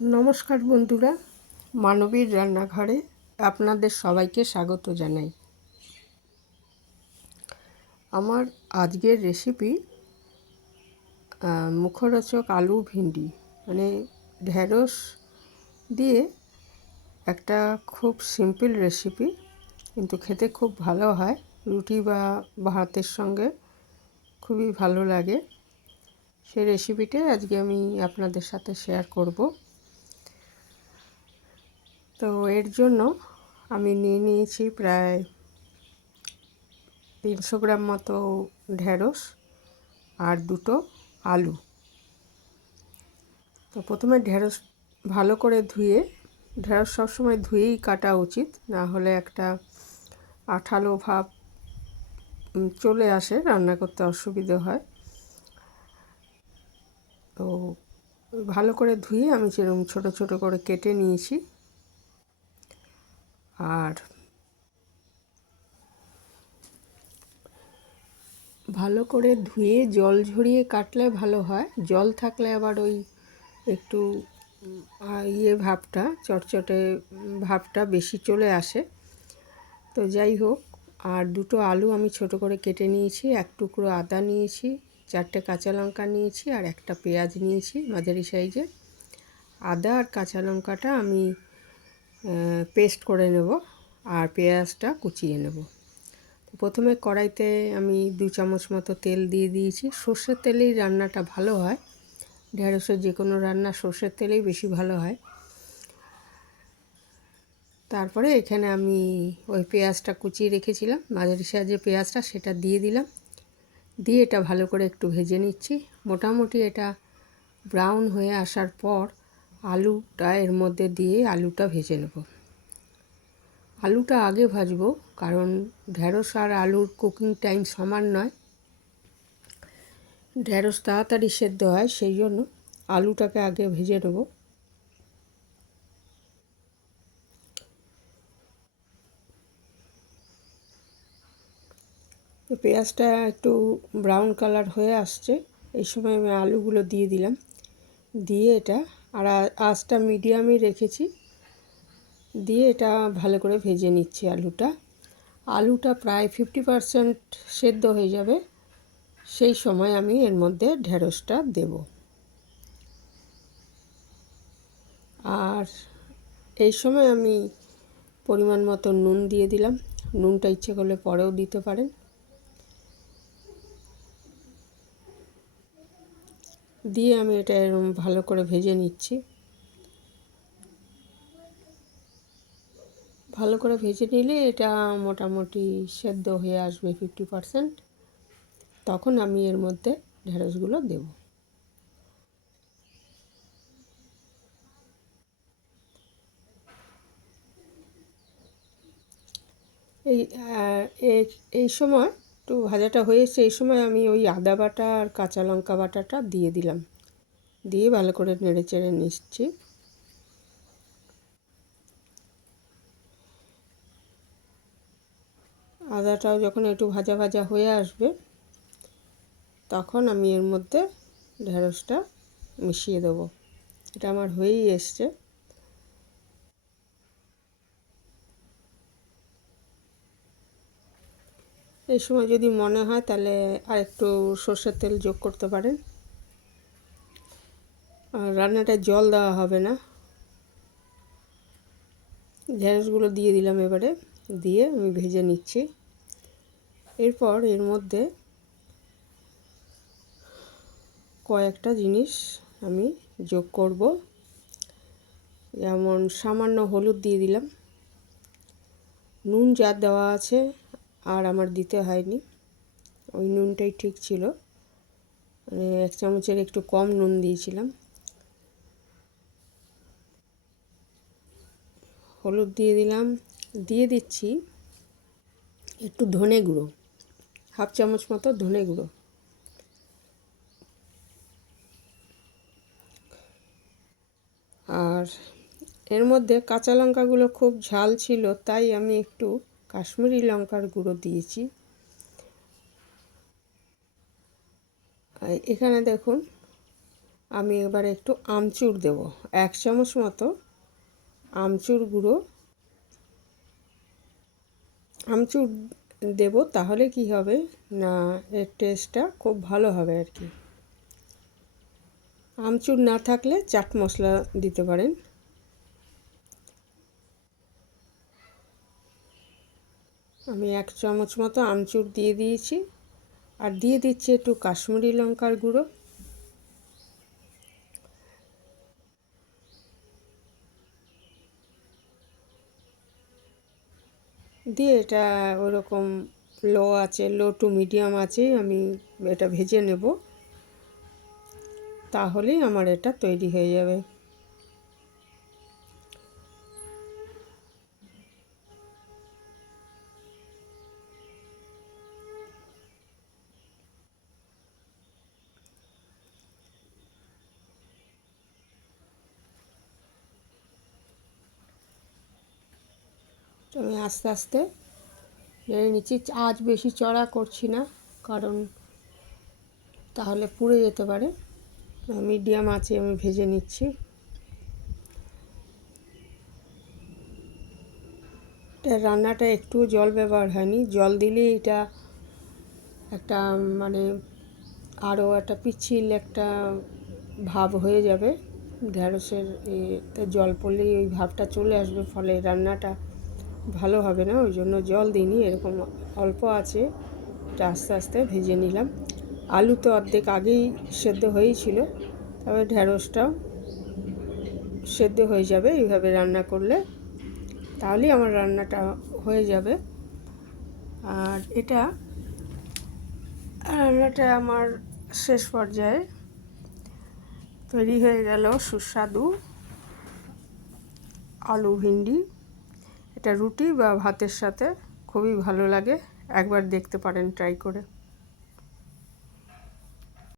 নমস্কার বন্ধুরা, মানবীর রান্নাঘরে আপনাদের সবাইকে স্বাগত জানাই। আমার আজকের রেসিপি মুখরোচক আলু ভিন্ডি, মানে ঢেঁড়স দিয়ে একটা খুব সিম্পল রেসিপি, কিন্তু খেতে খুব ভালো হয়। রুটি বা ভাতের সঙ্গে খুবই ভালো লাগে। সেই রেসিপিটাই আজকে আমি আপনাদের সাথে শেয়ার করব। তো এর জন্য আমি নিয়েছি প্রায় 300 গ্রাম মতো ঢেঁড়স আর দুটো আলু। তো প্রথমে ঢেঁড়স ভালো করে ধুয়ে, ঢেঁড়স সবসময় ধুয়েই কাটা উচিত, না হলে একটা আঠালো ভাব চলে আসে, রান্না করতে অসুবিধে হয়। তো ভালো করে ধুয়ে আমি যেরকম ছোটো ছোটো করে কেটে নিয়েছি। আর ভালো করে ধুয়ে জল ঝরিয়ে কাটলে ভালো হয়। জল থাকলে আবার ওই একটু ভাবটা, চটচটে ভাবটা বেশি চলে আসে। তো যাই হোক, আর দুটো আলু আমি ছোট করে কেটে নিয়েছি, এক টুকরো আদা নিয়েছি, 4টে কাঁচা লঙ্কা নিয়েছি, আর একটা পেঁয়াজ নিয়েছি মাঝারি সাইজের। আদা আর কাঁচা লঙ্কাটা আমি পেস্ট করে নেব, আর পেঁয়াজটা কুচিয়ে নেব। প্রথমে কড়াইতে আমি 2 চামচ মতো তেল দিয়ে দিয়েছি। সর্ষের তেলেই রান্নাটা ভালো হয়, ঢেঁড়সের যে কোনো রান্না সর্ষের তেলেই বেশি ভালো হয়। তারপরে এখানে আমি ওই পেঁয়াজটা কুচিয়ে রেখেছিলাম, মাঝারি সাইজের পেঁয়াজটা, সেটা দিয়ে দিলাম। দিয়ে এটা ভালো করে একটু ভেজে নিচ্ছি। মোটামুটি এটা ব্রাউন হয়ে আসার পর আলুটা এর মধ্যে দিয়ে আলুটা ভেজে নেব। আলুটা আগে ভাজবো, কারণ ঢেঁড়স আর আলুর কুকিং টাইম সমান নয়। ঢেঁড়স তাড়াতাড়ি সেদ্ধ হয়, সেই জন্য আলুটাকে আগে ভেজে নেব। তো পেঁয়াজটা একটু ব্রাউন কালার হয়ে আসছে, এই সময় আমি আলুগুলো দিয়ে দিলাম। দিয়ে এটা, আর আঁচটা মিডিয়ামই রেখেছি, দিয়ে এটা ভালো করে ভেজে নিচ্ছি। আলুটা প্রায় 50% সেদ্ধ হয়ে যাবে, সেই সময় আমি এর মধ্যে ঢেঁড়সটা দেব। আর এই সময় আমি পরিমাণ মতো নুন দিয়ে দিলাম। নুনটা ইচ্ছে করলে পরেও দিতে পারেন। দিয়ে আমি এটা এরকম ভালো করে ভেজে নিচ্ছি। ভালো করে ভেজে নিলে এটা মোটামুটি সেদ্ধ হয়ে আসবে 50%। তখন আমি এর মধ্যে ঢেঁড়সগুলো দেব। এই এই সময় একটু ভাজাটা হয়েছে, এই সময় আমি ওই আদা বাটা আর কাঁচা লঙ্কা বাটাটা দিয়ে দিলাম। দিয়ে ভালো করে নেড়ে চেড়ে নিচ্ছি। আদাটাও যখন একটু ভাজা ভাজা হয়ে আসবে, তখন আমি এর মধ্যে ঢেঁড়সটা মিশিয়ে দেবো। এটা আমার হয়েই এসছে। এই সময় যদি মনে হয় তাহলে আর একটু সর্ষের তেল যোগ করতে পারেন। আর রান্নাটায় জল দেওয়া হবে না। ঢেঁড়সগুলো দিয়ে দিলাম এবারে, দিয়ে আমি ভেজে নিচ্ছি। এরপর এর মধ্যে কয়েকটা জিনিস আমি যোগ করব, যেমন সামান্য হলুদ দিয়ে দিলাম। নুন যা দেওয়া আছে আর আমার দিতে হয়নি, ওই নুনটাই ঠিক ছিল, মানে 1 চামচের একটু কম নুন দিয়েছিলাম। হলুদ দিয়ে দিলাম। দিয়ে দিচ্ছি একটু ধনে গুঁড়ো, 1/2 চামচ মতো ধনে গুঁড়ো। আর এর মধ্যে কাঁচা লঙ্কাগুলো খুব ঝাল ছিল, তাই আমি একটু কাশ্মীরি লঙ্কার গুঁড়ো দিয়েছি। এখানে দেখুন আমি এবার একটু আমচুর দেব, 1 চামচ মতো আমচুর গুঁড়ো আমচুর দেব। তাহলে কি হবে না, এর টেস্টটা খুব ভালো হবে আর কি। আমচুর না থাকলে চাট মশলা দিতে পারেন। আমি 1 চামচ মতো আমচুর দিয়ে দিয়েছি, আর দিয়ে দিচ্ছি একটু কাশ্মীরি লঙ্কার গুঁড়ো। দিয়ে এটা ওরকম লো টু মিডিয়াম আছে আমি এটা ভেজে নেব, তাহলেই আমার এটা তৈরি হয়ে যাবে। আমি আস্তে আস্তে নেড়ে নিচ্ছি, আঁচ বেশি চড়া করছি না, কারণ তাহলে পুড়ে যেতে পারে। মিডিয়াম আঁচে আমি ভেজে নিচ্ছি। রান্নাটা একটু জল ব্যবহার হয়নি, জল দিলে এটা একটা মানে আরও একটা পিচ্ছিল একটা ভাব হয়ে যাবে। ঢ্যাঁড়সের জল পড়লেই ওই ভাবটা চলে আসবে, ফলে রান্নাটা ভালো হবে না। ওই জন্য জল দিইনি, এরকম অল্প আছে এটা আস্তে আস্তে ভেজে নিলাম। আলু তো অর্ধেক আগেই সেদ্ধ হয়েই ছিল, তবে ঢ্যাঁড়সটাও সেদ্ধ হয়ে যাবে এইভাবে রান্না করলে, তাহলেই আমার রান্নাটা হয়ে যাবে। আর রান্নাটা আমার শেষ পর্যায়ে তৈরি হয়ে গেল সুস্বাদু আলু ভিন্ডি। এটা রুটি বা ভাতের সাথে খুবই ভালো লাগে, একবার দেখতে পারেন ট্রাই করে।